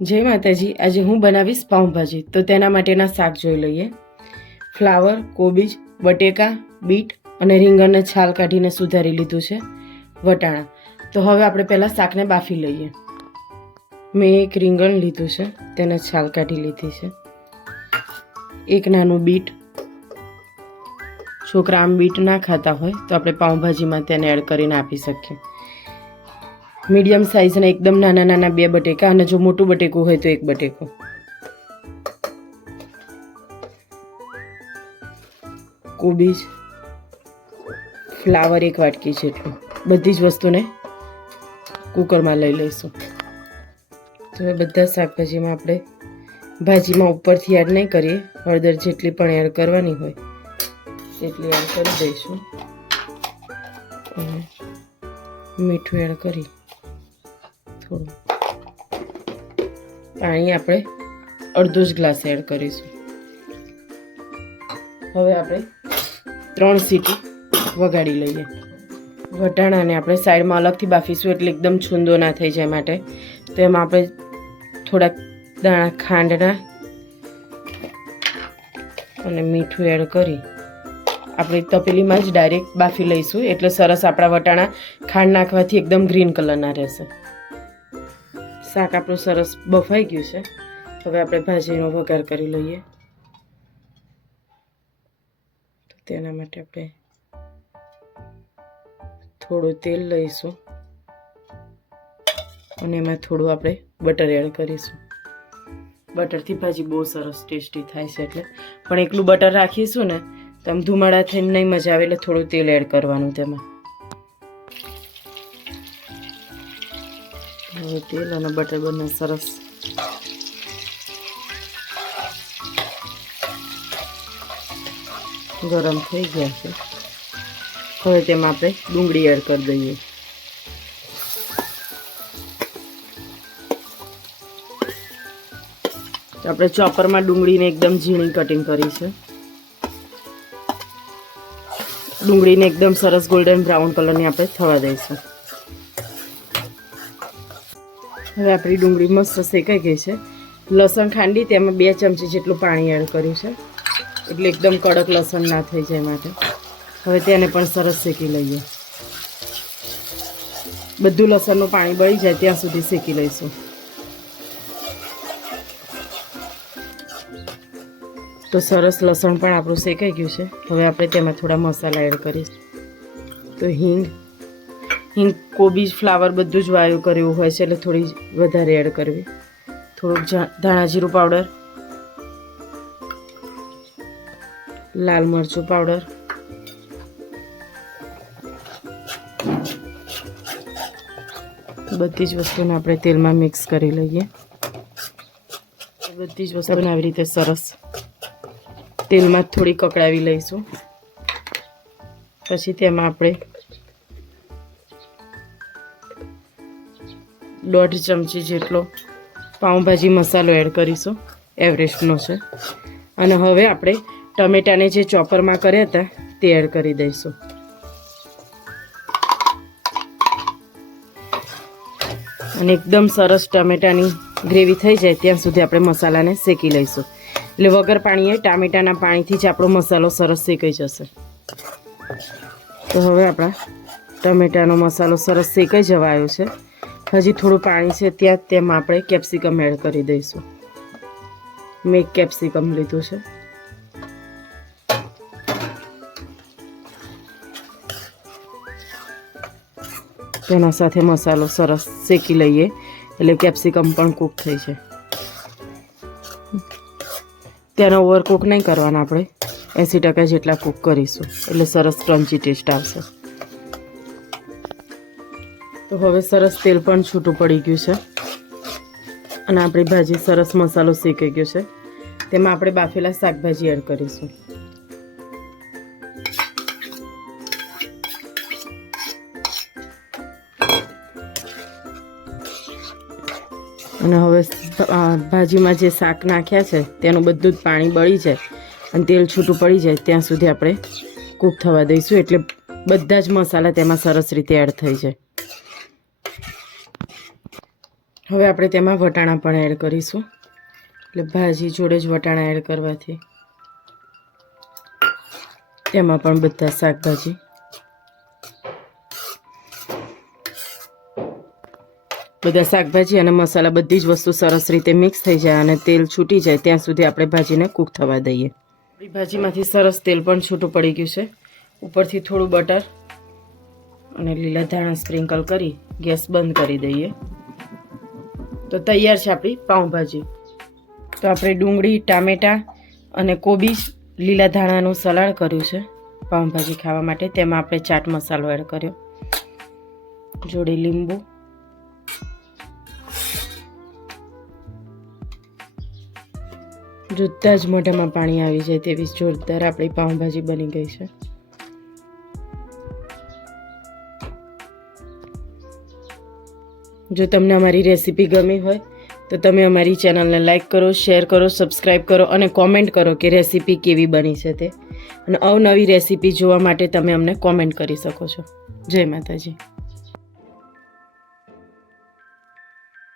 જય માતાજી। આજે હું બનાવીશ પાઉંભાજી। તો તેના માટેના શાક જોઈ લઈએ। ફ્લાવર, કોબીજ, બટેકા, બીટ અને રીંગણને છાલ કાઢીને સુધારી લીધું છે, વટાણા। તો હવે આપણે પહેલાં શાકને બાફી લઈએ। મેં એક રીંગણ લીધું છે, તેને છાલ કાઢી લીધી છે। એક નાનું બીટ, છોકરા આમ બીટ ના ખાતા હોય તો આપણે પાઉંભાજીમાં તેને એડ કરીને આપી શકીએ। મીડિયમ સાઇઝના એકદમ નાના નાના 2 બટેકા, અને જો મોટું બટેકું હોય તો 1 બટેકો। કોબીજ, ફ્લાવર 1 વાટકી જેટલું। બધી જ વસ્તુને કુકરમાં લઈ લઈશું। તો એ બધા શાકભાજીમાં આપણે ભાજીમાં ઉપરથી એડ નહીં કરીએ, હળદર જેટલી પણ એડ કરવાની હોય તેટલી એડ કરી દઈશું, અને મીઠું એડ કરી થોડું પાણી આપણે અડધો જ ગ્લાસ એડ કરીશું। હવે આપણે 3 સીટી વગાડી લઈએ। વટાણાને આપણે સાઈડમાં અલગથી બાફીશું એટલે એકદમ છૂંદો ના થઈ જાય માટે। તો એમાં આપણે થોડાક દાણા ખાંડના અને મીઠું એડ કરી આપણે તપેલીમાં જ ડાયરેક્ટ બાફી લઈશું, એટલે સરસ આપણા વટાણા ખાંડ નાખવાથી એકદમ ગ્રીન કલરના રહેશે। શાક આપણું સરસ બફાઈ ગયું છે। હવે આપણે ભાજીનો વઘાર કરી લઈએ। તો તેના માટે આપણે થોડું તેલ લઈશું અને એમાં થોડું આપણે બટર એડ કરીશું। બટરથી ભાજી બહુ સરસ ટેસ્ટી થાય છે, એટલે પણ એકલું બટર રાખીશું ને તો આમ ધુમાડા થઈને નહીં મજા આવે, એટલે થોડું તેલ એડ કરવાનું તેમાં। હવે તેલ અને બટર બંને સરસ ગરમ થઈ ગયા છે। હવે તેમાં આપણે ડુંગળી એડ કરી દઈએ। તો આપણે ચોપરમાં ડુંગળીને એકદમ ઝીણી કટિંગ કરી છે। ડુંગળીને એકદમ સરસ ગોલ્ડન બ્રાઉન કલરની આપણે થવા દઈશું। હવે આપણી ડુંગળી મસ્ત શેકાઈ ગઈ છે। લસણ ખાંડી તેમાં 2 ચમચી જેટલું પાણી એડ કર્યું છે, એટલે એકદમ કડક લસણ ના થઈ જાય માટે। હવે તેને પણ સરસ શેકી લઈએ। બધું લસણનું પાણી બળી જાય ત્યાં સુધી શેકી લઈશું। તો સરસ લસણ પણ આપણું શેકાઈ ગયું છે। હવે આપણે તેમાં થોડા મસાલા એડ કરીશું। તો હિંગ, કોબીજ, ફ્લાવર બધું જ વાયુ કર્યું હોય છે, એટલે થોડી વધારે એડ કરવી। થોડુંક ધાણા જીરું પાવડર, લાલ મરચું પાવડર, બધી જ વસ્તુને આપણે તેલમાં મિક્સ કરી લઈએ। બધી જ વસ્તુને આવી રીતે સરસ તેલમાં થોડી કકડાવી લઈશું। પછી તેમાં આપણે 1.5 ચમચી જેટલો પાઉંભાજી મસાલો એડ કરીશું, એવરેસ્ટનો છે। અને હવે આપણે ટમેટાને જે ચોપરમાં કર્યા હતા તે એડ કરી દઈશું। અને એકદમ સરસ ટમેટાની ગ્રેવી થઈ જાય ત્યાં સુધી આપણે મસાલાને શેકી લઈશું, એટલે વગર પાણીએ ટામેટાના પાણીથી જ આપણો મસાલો સરસ શેકાઈ જશે। તો હવે આપણા ટમેટાનો મસાલો સરસ શેકાઈ જવા આવ્યો છે। હજી થોડું પાણી છે ત્યાં તેમાં આપણે કેપ્સિકમ એડ કરી દઈશું। મેં 1 કેપ્સિકમ લીધું છે। તેના સાથે મસાલો સરસ શેકી લઈએ, એટલે કેપ્સિકમ પણ કૂક થઈ જાય। તેનો ઓવરકૂક નહીં કરવાના, આપણે 80% જેટલા કૂક કરીશું, એટલે સરસ ક્રન્ચી ટેસ્ટ આવશે। તો હવે સરસ તેલ પણ છૂટું પડી ગયું છે, અને આપણી ભાજી સરસ મસાલો શેકાઈ ગયો છે। તેમાં આપણે બાફેલા શાકભાજી એડ કરીશું। અને હવે ભાજીમાં જે શાક નાખ્યા છે તેનું બધું જ પાણી બળી જાય અને તેલ છૂટું પડી જાય ત્યાં સુધી આપણે કૂક થવા દઈશું, એટલે બધા જ મસાલા તેમાં સરસ રીતે એડ થઈ જાય। હવે આપણે તેમાં વટાણા પણ એડ કરીશું, એટલે ભાજી જોડે જ વટાણા એડ કરવાથી તેમાં પણ બધા શાકભાજી અને મસાલા બધી જ વસ્તુ સરસ રીતે મિક્સ થઈ જાય અને તેલ છૂટી જાય ત્યાં સુધી આપણે ભાજીને કૂક થવા દઈએ. આપણી ભાજીમાંથી સરસ તેલ પણ છૂટું પડી ગયું છે. ઉપરથી થોડું બટર અને લીલા ધાણા સ્પ્રિંકલ કરી ગેસ બંધ કરી દઈએ. તો તૈયાર છે આપણી પાઉંભાજી. તો આપણે ડુંગળી, ટામેટાં અને કોબીજ, લીલા ધાણાનું સલાડ કર્યું છે પાઉંભાજી ખાવા માટે. તેમાં આપણે ચાટ મસાલો એડ કર્યો, જોડે લીંબુ, જોતાં જ મોઢામાં પાણી આવી જાય તેવી જોરદાર આપણી પાઉંભાજી બની ગઈ છે. જો તમને અમારી રેસીપી ગમી હોય તો તમે અમારી ચેનલને લાઈક કરો, શેર કરો, સબસ્ક્રાઈબ કરો અને કોમેન્ટ કરો કે રેસીપી કેવી બની છે તે. અને અવનવી રેસીપી જોવા માટે તમે અમને કોમેન્ટ કરી શકો છો. જય માતાજી.